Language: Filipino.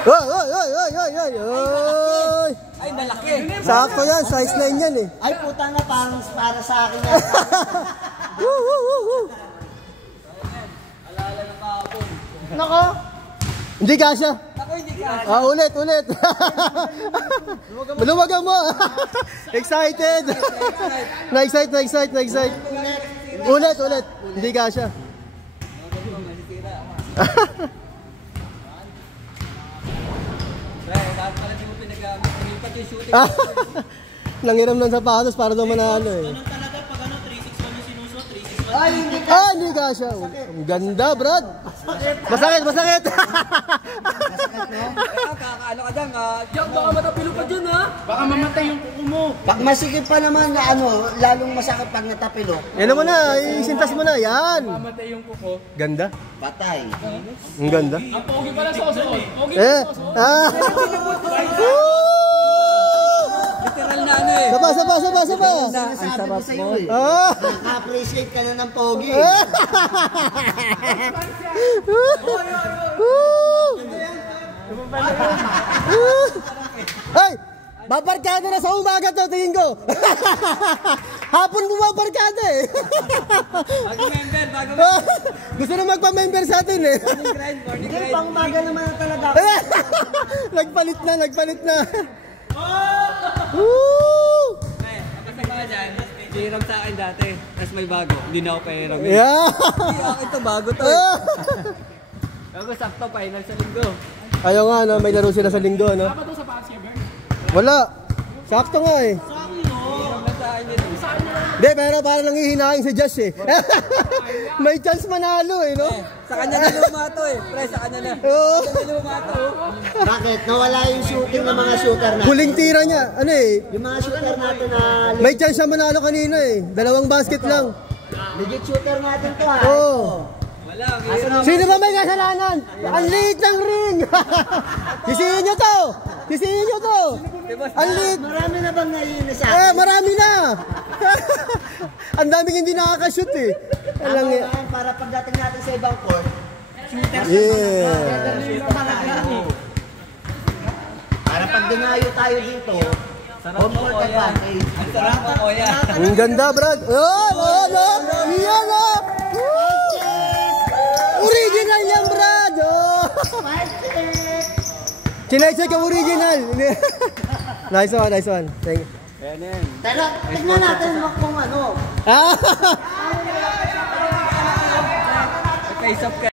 Oy, oy, oy, oy, oy, oy, oy. Ay, malaki. Sakto yan, size 9 yan eh. Ay, puta na, para sa akin yan. Alala ng kahapon. Nako. Hindi kasya. Ako, hindi ka. Ulit, ulit. Maluwagan mo. Excited. Na-excite, na-excite, na-excite. Ulit, ulit. Hindi kasya. Nangiram ng sapatos para daw manalo eh. Ganun talaga pag ano, 361 yung sinusot, 361. Ay, hindi ka. Hindi kasya. Ang ganda, Brad. Masakit, masakit. Kakaano ka dyan, Diyan, baka matapilo ka dyan, ha? Baka mamatay yung kuko mo. Pag masikip pa naman na ano, lalong masakit pag natapilo. Yan mo na, isintas mo na. Yan. Mamatay yung kuko. Ganda. Patay. Ang ganda. Ang pogi pala sa suot. Pogi Eh. Literal na ano eh. Sapa, sapa, sapa, sapa. Sinasabi ko sa'yo eh. Ah. Nakaka-appreciate ka na ng pogi. Ay! Babarkada na sa umaga to, tingin ko. Hapon bumabarkada eh. Bagong member, bagong member. Gusto na magpa-member sa atin eh. Morning grind, morning Hindi, grind. pang umaga naman na talaga. Nagpalit na, nagpalit na. Kasi ka dyan, hiram sa akin dati. Tapos may bago, hindi na ako pahiram. Yeah. Hindi ako ito, bago to eh. Bago sakto, final sa linggo. Ayaw nga, no? May laro sila sa linggo, no? Dapat doon sa Pansy, Bern. Wala. Sakto nga eh. Hiram lang sa akin yun. Hindi, pero parang nanghihinaing si Josh eh. May chance manalo eh, no? Sa kanya na lumato eh. Pre, sa kanya na. Oo. Sa kanya lumato. Bakit? Nawala yung shooting ng mga shooter natin. Huling tira niya, ano eh. Yung mga shooter natin na May chance siya manalo kanina eh. 2 basket lang. legit shooter natin to ha. Oo. Wala, ang hiram. Sino ba may kasalanan? Ang liit ng ring! Sisihin nyo to! Sisihin nyo to! Ang liit! Marami na bang naiinis sa akin? Marami na! Ang daming hindi nakakashoot eh. Alam Tama niya. yan, para pagdating natin sa ibang court, Yeah. para pag dinayo tayo dito, home court advantage. Ang sarap po, kuya. Ang ganda, Brad. Oh, no! Yan, oh! Original yan, Brad! Oh! Chinecheck ang original. Nice one, nice one. Thank you. Ayan yan. Pero tignan natin kung ano. Ah! Face up ka.